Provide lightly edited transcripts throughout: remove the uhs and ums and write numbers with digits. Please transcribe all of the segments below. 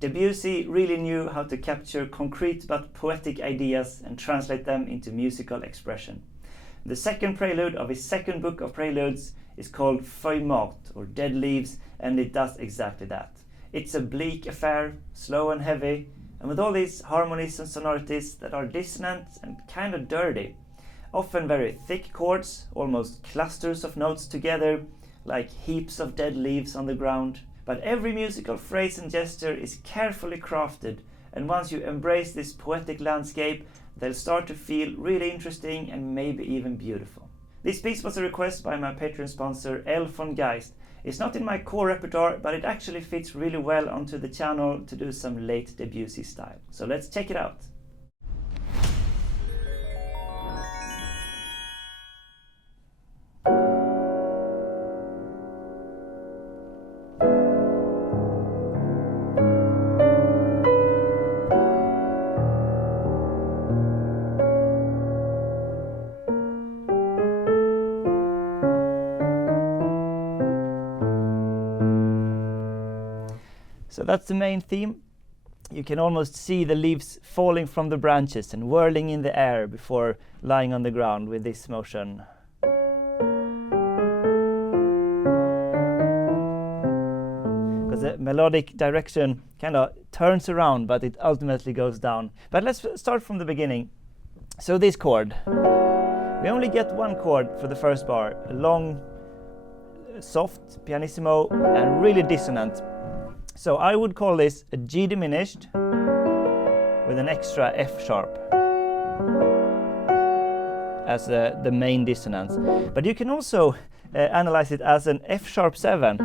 Debussy really knew how to capture concrete but poetic ideas and translate them into musical expression. The second prelude of his second book of preludes is called Feuilles mortes, or Dead Leaves, and it does exactly that. It's a bleak affair, slow and heavy, and with all these harmonies and sonorities that are dissonant and kind of dirty. Often very thick chords, almost clusters of notes together, like heaps of dead leaves on the ground. But every musical phrase and gesture is carefully crafted, and once you embrace this poetic landscape, they'll start to feel really interesting and maybe even beautiful. This piece was a request by my Patreon sponsor L von Geist. It's not in my core repertoire, but it actually fits really well onto the channel to do some late Debussy style. So let's check it out. So that's the main theme. You can almost see the leaves falling from the branches and whirling in the air before lying on the ground with this motion. Because the melodic direction kind of turns around, but it ultimately goes down. But let's start from the beginning. So this chord, we only get one chord for the first bar, a long, soft, pianissimo, and really dissonant. So I would call this a G diminished with an extra F sharp as the main dissonance. But you can also analyze it as an F sharp 7,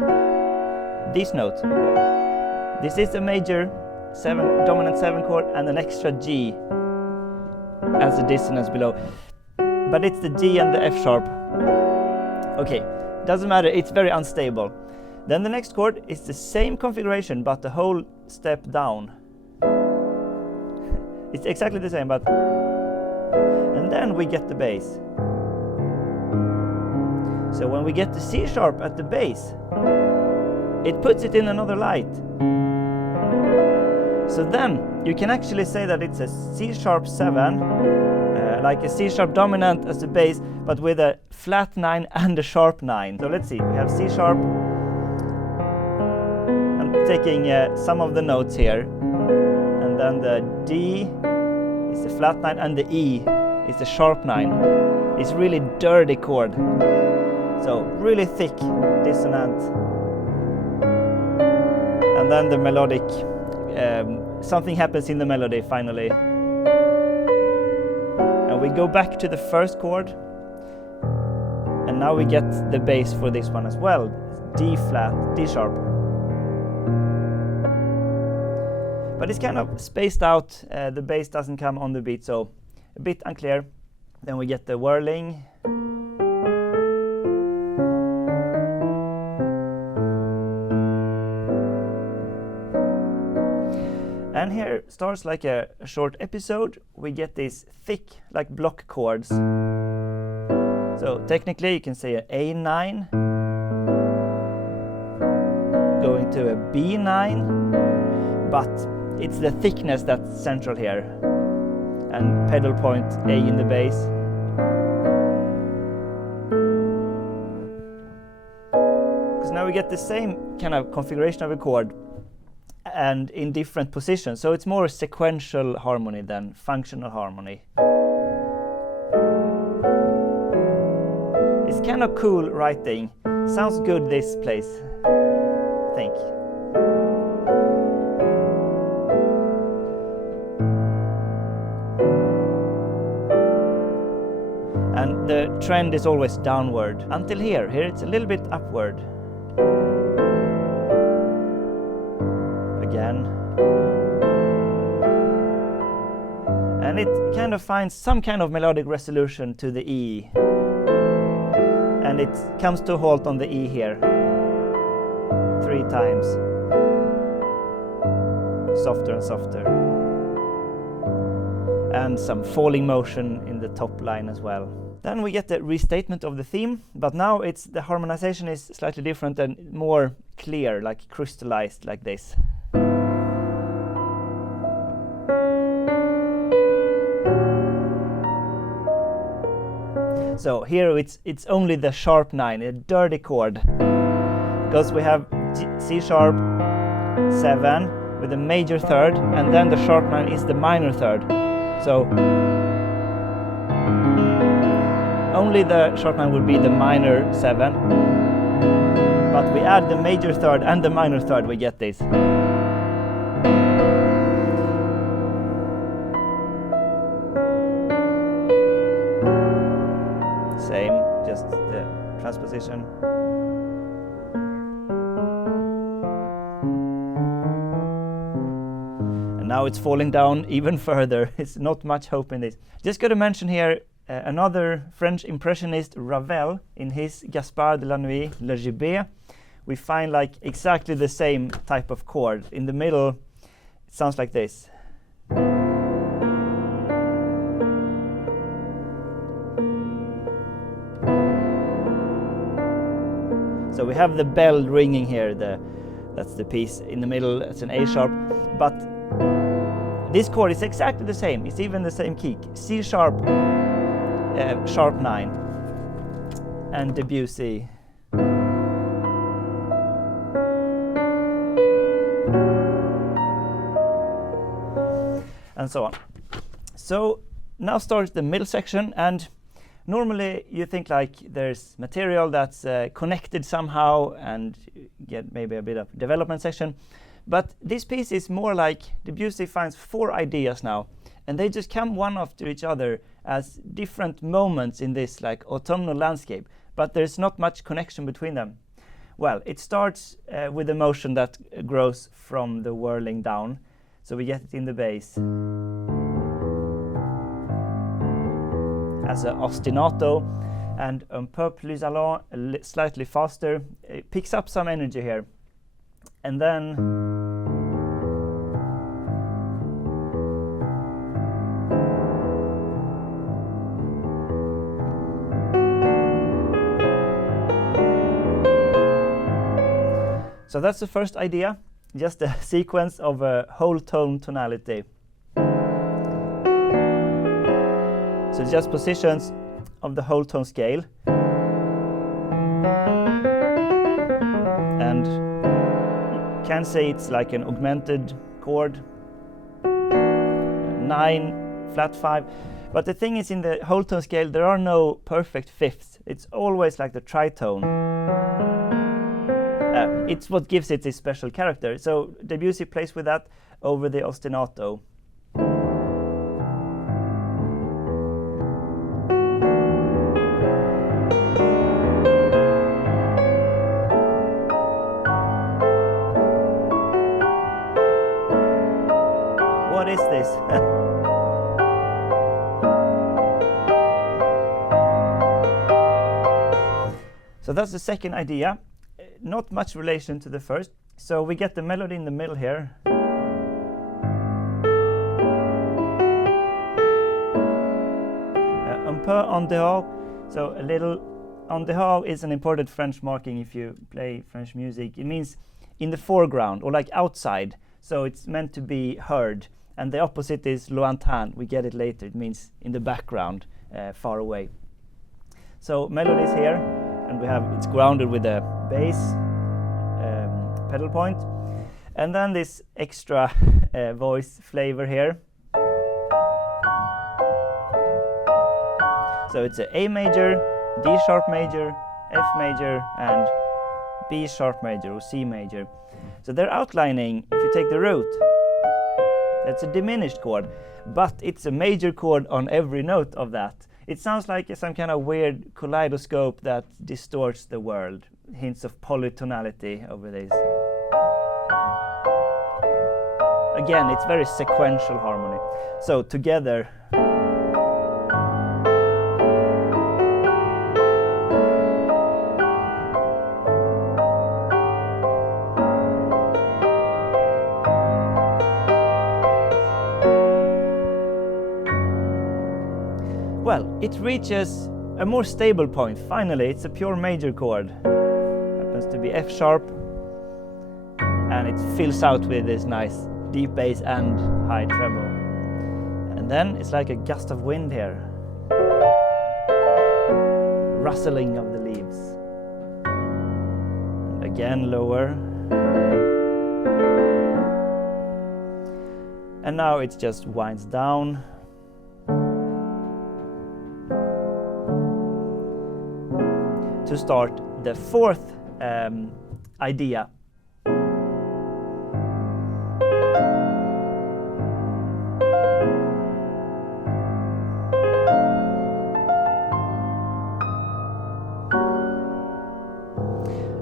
this note. This is a major 7, dominant 7 chord and an extra G as a dissonance below. But it's the G and the F sharp. Okay, doesn't matter, it's very unstable. Then the next chord is the same configuration, but the whole step down. It's exactly the same, but... And then we get the bass. So when we get the C sharp at the bass, it puts it in another light. So then you can actually say that it's a C sharp 7, like a C sharp dominant as the bass, but with a flat 9 and a sharp 9. So let's see, we have C sharp. Taking some of the notes here, and then the D is the flat 9 and the E is the sharp 9. It's really dirty chord, so really thick dissonant, and then the melodic, something happens in the melody finally, and we go back to the first chord, and now we get the bass for this one as well, D flat, D sharp. But it's kind of spaced out, the bass doesn't come on the beat, so a bit unclear. Then we get the whirling. And here starts like a short episode. We get these thick, like block chords. So technically you can say an A9, going to a B9, but it's the thickness that's central here, and pedal point A in the bass. Because now we get the same kind of configuration of a chord and in different positions, so it's more a sequential harmony than functional harmony. It's kind of cool writing. Sounds good this place, I think. And the trend is always downward until here. Here it's a little bit upward. Again. And it kind of finds some kind of melodic resolution to the E. And it comes to a halt on the E here. 3 times. Softer and softer. And some falling motion in the top line as well. Then we get the restatement of the theme, but now the harmonization is slightly different and more clear, like crystallized like this. So here it's only the sharp 9, a dirty chord, because we have C sharp 7 with a major third, and then the sharp 9 is the minor third. So only the sharp 9 would be the minor 7, but we add the major third and the minor third, we get this. Same, just the transposition. And now it's falling down even further. It's not much hope in this. Just got to mention here another French impressionist, Ravel, in his Gaspard de la Nuit, Le Gibet. We find like exactly the same type of chord. In the middle, it sounds like this. So we have the bell ringing here, that's the piece in the middle, it's an A sharp, but this chord is exactly the same, it's even the same key, C sharp, sharp 9, and Debussy. And so on. So now starts the middle section, and normally you think like there's material that's connected somehow and get maybe a bit of development section, but this piece is more like Debussy finds 4 ideas now, and they just come one after each other as different moments in this like autumnal landscape, but there's not much connection between them. Well, it starts with a motion that grows from the whirling down, so we get it in the bass as an ostinato, and un peu plus allant, slightly faster. It picks up some energy here, and then so that's the first idea, just a sequence of a whole tone tonality. So just positions of the whole tone scale. And you can say it's like an augmented chord, 9, flat 5. But the thing is, in the whole tone scale, there are no perfect fifths. It's always like the tritone. It's what gives it this special character. So Debussy plays with that over the ostinato. What is this? So that's the second idea. Not much relation to the first. So we get the melody in the middle here. Un peu en dehors. So a little en dehors is an important French marking if you play French music. It means in the foreground or like outside. So it's meant to be heard. And the opposite is lointain. We get it later. It means in the background, far away. So melody is here, and we have it's grounded with a bass pedal point, and then this extra voice flavor here. So it's a major, D sharp major, F major, and B sharp major or C major. So they're outlining, if you take the root, that's a diminished chord, but it's a major chord on every note of that. It sounds like some kind of weird kaleidoscope that distorts the world. Hints of polytonality over this. Again, it's very sequential harmony. So together. Well, it reaches a more stable point. Finally, it's a pure major chord. Happens to be F sharp, and it fills out with this nice deep bass and high treble. And then it's like a gust of wind here. rustling of the leaves. And again lower. And now it just winds down. To start the fourth idea.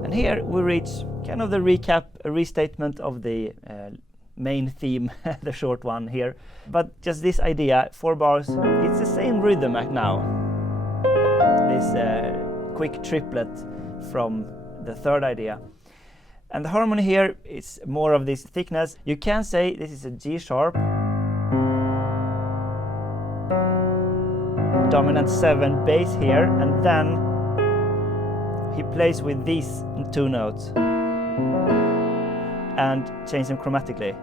And here we reach kind of the recap, a restatement of the main theme, the short one here. But just this idea, 4 bars, it's the same rhythm now. This quick triplet from the third idea. And the harmony here is more of this thickness. You can say this is a G sharp, dominant 7 bass here, and then he plays with these 2 notes and change them chromatically.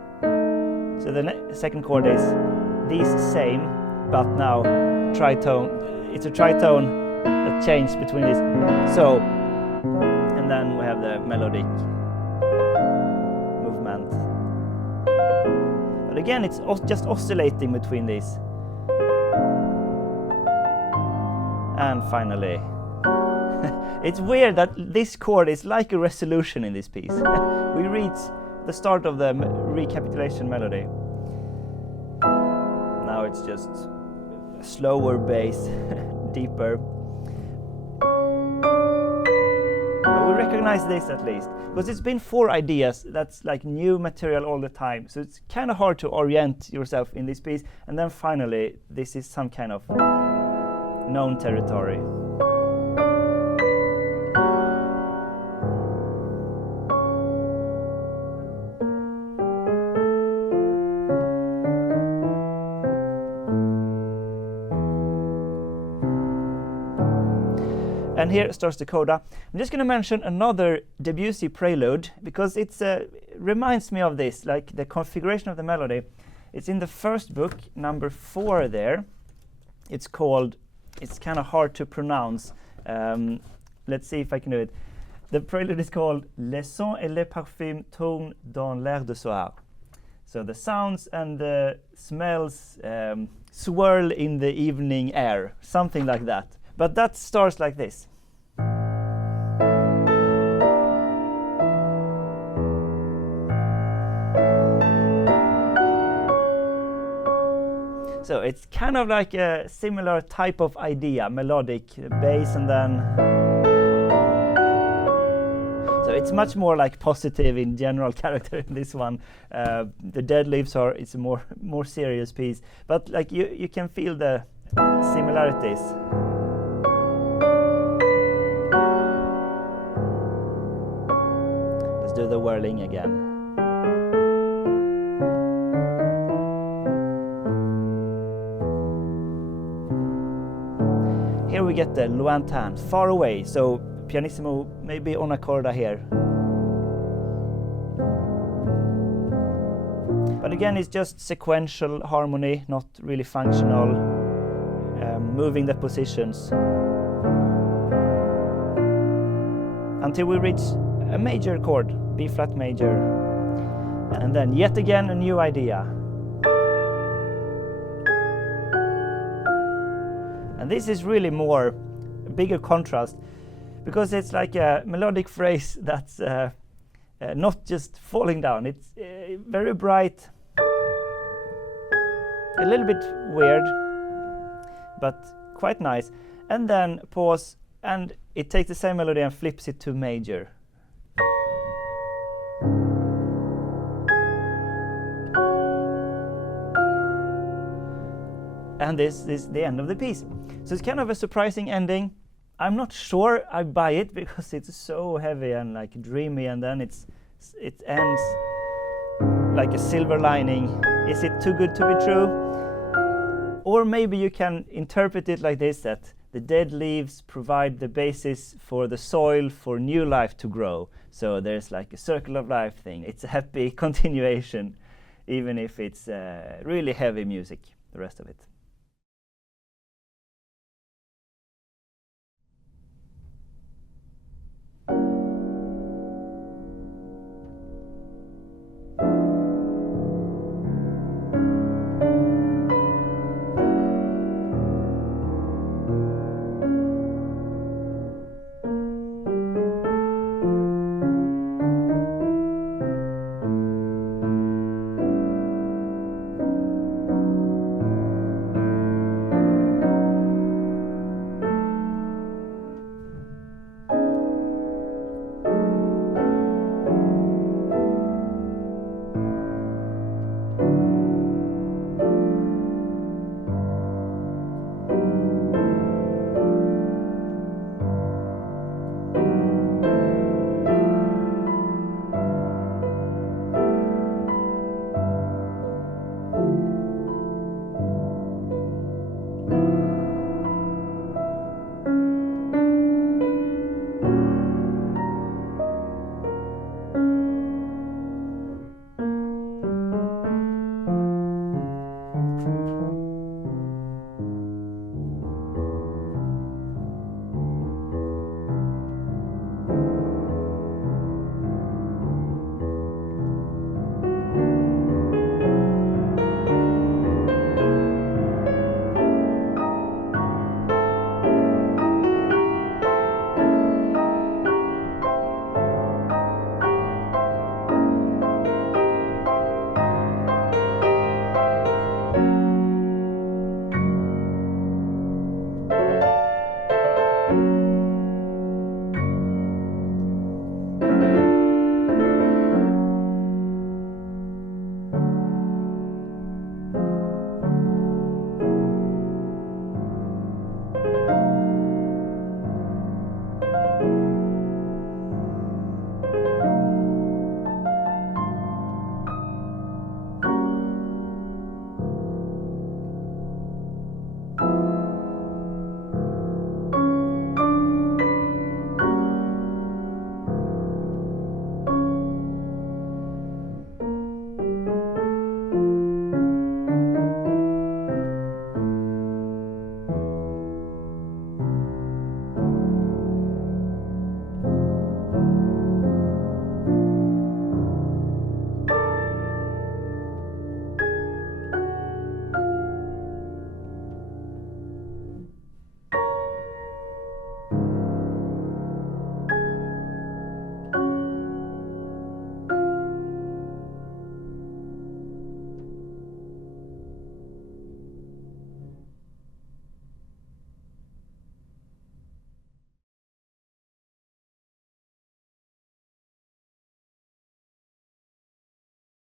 So the second chord is these same, but now tritone. It's a tritone that changes between these. So, and then we have the melodic movement. But again, it's just oscillating between these. And finally, it's weird that this chord is like a resolution in this piece. We reach the start of the recapitulation melody. Now it's just a slower bass, deeper. But we recognize this at least, because it's been 4 ideas that's like new material all the time. So it's kind of hard to orient yourself in this piece. And then finally, this is some kind of known territory. And here starts the coda. I'm just going to mention another Debussy prelude because it reminds me of this, like the configuration of the melody. It's in the first book, number 4 there. It's called, it's kind of hard to pronounce. Let's see if I can do it. The prelude is called Les sons et les parfums tournent dans l'air de soir. So the sounds and the smells swirl in the evening air, something like that. But that starts like this. So it's kind of like a similar type of idea, melodic bass and then... So it's much more like positive in general character in this one. The Dead Leaves it's a more serious piece. But like you can feel the similarities. Do the whirling again. Here we get the lointain, far away, so pianissimo maybe on a corda here. But again, it's just sequential harmony, not really functional, moving the positions until we reach a major chord, B flat major, and then yet again a new idea. And this is really a bigger contrast, because it's like a melodic phrase that's not just falling down. It's very bright, a little bit weird, but quite nice. And then pause, and it takes the same melody and flips it to major. And this is the end of the piece. So it's kind of a surprising ending. I'm not sure I buy it because it's so heavy and like dreamy, and then it ends like a silver lining. Is it too good to be true? Or maybe you can interpret it like this, that the dead leaves provide the basis for the soil for new life to grow. So there's like a circle of life thing. It's a happy continuation, even if it's really heavy music, the rest of it.